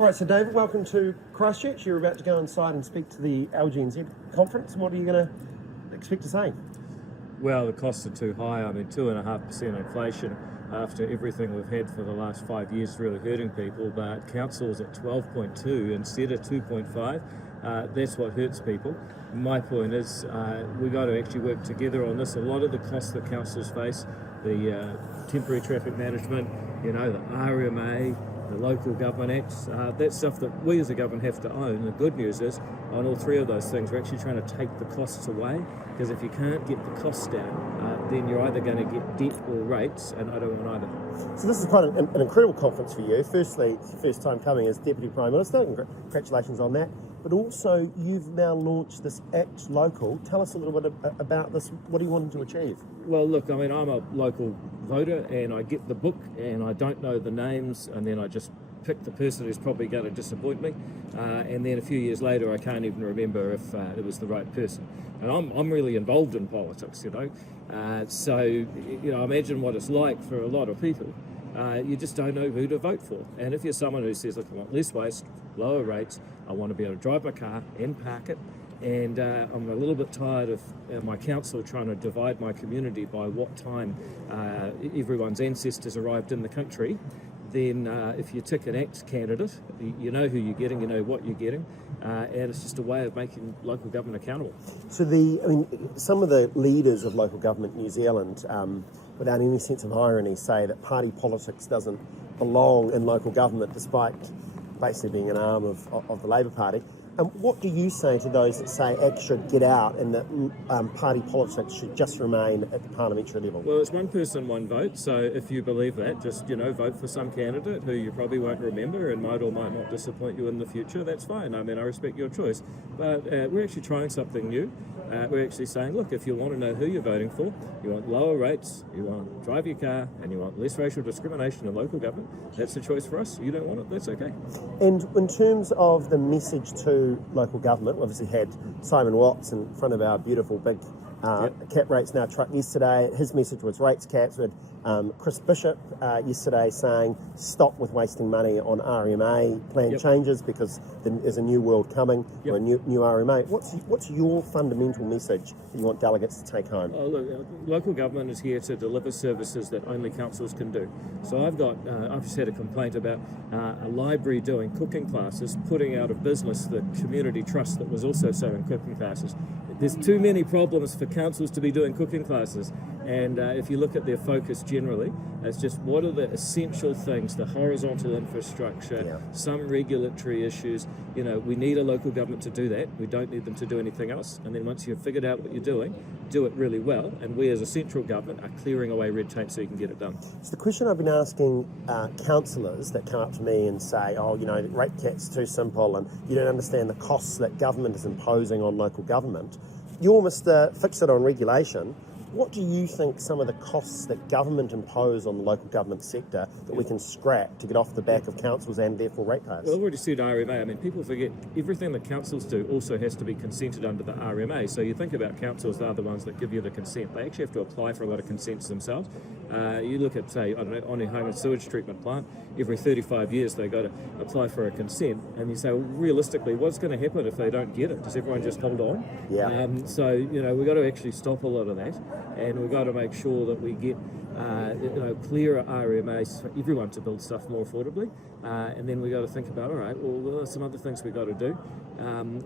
All right, so David, welcome to Christchurch. You're about to go inside and speak to the LGNZ conference. What are you going to expect to say? Well, the costs are too high. I mean, 2.5% inflation after everything we've had for the last 5 years is really hurting people, but council's at 12.2 instead of 2.5. That's what hurts people. My point is we've got to actually work together on this. A lot of the costs that councils face, the temporary traffic management, the RMA, the local government acts, that's stuff that we as a government have to own. The good news is, on all three of those things, we're actually trying to take the costs away, because if you can't get the costs down, then you're either going to get debt or rates, and I don't want either. So this is quite an incredible conference for you. Firstly, it's your first time coming as Deputy Prime Minister. Congratulations on that. But also, you've now launched this Act Local. Tell us a little bit about this. What do you want to achieve? Well, look, I mean, I'm a local voter, and I get the book, and I don't know the names, and then I just pick the person who's probably going to disappoint me, and then a few years later I can't even remember if it was the right person. And I'm really involved in politics, so imagine what it's like for a lot of people. You just don't know who to vote for. And if you're someone who says, look, I want less waste, lower rates, I want to be able to drive my car and park it, and I'm a little bit tired of my council trying to divide my community by what time everyone's ancestors arrived in the country, then if you tick an ACT candidate, you know who you're getting, you know what you're getting, and it's just a way of making local government accountable. So some of the leaders of local government in New Zealand, without any sense of irony, say that party politics doesn't belong in local government, despite basically being an arm of the Labour Party. What do you say to those that say ACT should get out and that party politics should just remain at the parliamentary level? Well, it's one person, one vote, so if you believe that, just vote for some candidate who you probably won't remember and might or might not disappoint you in the future. That's fine. I mean, I respect your choice. But we're actually trying something new. We're actually saying, look, if you want to know who you're voting for, you want lower rates, you want to drive your car, and you want less racial discrimination in local government, that's the choice for us. You don't want it, that's okay. And in terms of the message to local government, we obviously had Simon Watts in front of our beautiful big cap rates now truck yesterday. His message was rates caps. We had Chris Bishop yesterday saying stop with wasting money on RMA plan changes, because there's a new world coming, or a new RMA. What's your fundamental message that you want delegates to take home? Oh, look, local government is here to deliver services that only councils can do. So I've just had a complaint about a library doing cooking classes, putting out of business the community trust that was also selling cooking classes. There's too many problems for councils to be doing cooking classes, and if you look at their focus generally, it's just what are the essential things, the horizontal infrastructure, some regulatory issues. We need a local government to do that. We don't need them to do anything else. And then once you've figured out what you're doing, do it really well. And we as a central government are clearing away red tape so you can get it done. So the question I've been asking councillors that come up to me and say, rate cap's too simple and you don't understand the costs that government is imposing on local government. You're Mr. Fix-It on regulation. What do you think some of the costs that government impose on the local government sector that we can scrap to get off the back of councils and therefore ratepayers? Well, I've already said RMA. I mean, people forget everything that councils do also has to be consented under the RMA. So you think about councils, they're the ones that give you the consent. They actually have to apply for a lot of consents themselves. You look at, say, on a home and sewage treatment plant, every 35 years they got to apply for a consent. And you say, well, realistically, what's going to happen if they don't get it? Does everyone just hold on? Yeah. So, we've got to actually stop a lot of that. And we've got to make sure that we get clearer RMAs for everyone to build stuff more affordably. And then we've got to think about, all right, well, there are some other things we've got to do.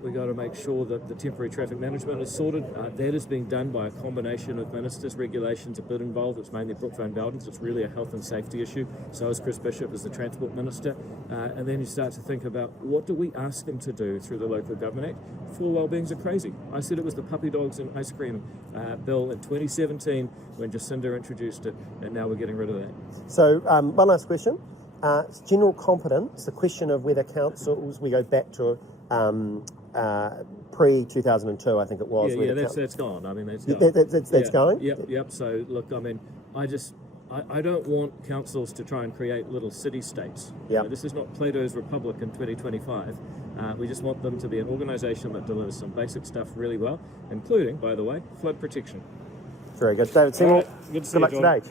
We've got to make sure that the temporary traffic management is sorted. That is being done by a combination of ministers, regulations, a bit involved. It's mainly Brooke Van Beldens. It's really a health and safety issue. So is Chris Bishop as the Transport Minister. And then you start to think about, what do we ask them to do through the Local Government Act? Full wellbeings are crazy. I said it was the puppy dogs and ice cream bill in 2017 when Jacinda introduced it, and now we're getting rid of that. So one last question. It's general competence, the question of whether councils, we go back to pre-2002, I think it was. Yeah, that's gone. I mean, that's gone. That's going? Yep. So, look, I mean, I don't want councils to try and create little city-states. This is not Plato's Republic in 2025. We just want them to be an organisation that delivers some basic stuff really well, including, by the way, flood protection. Very good. David Seymour, good luck today. Cheers.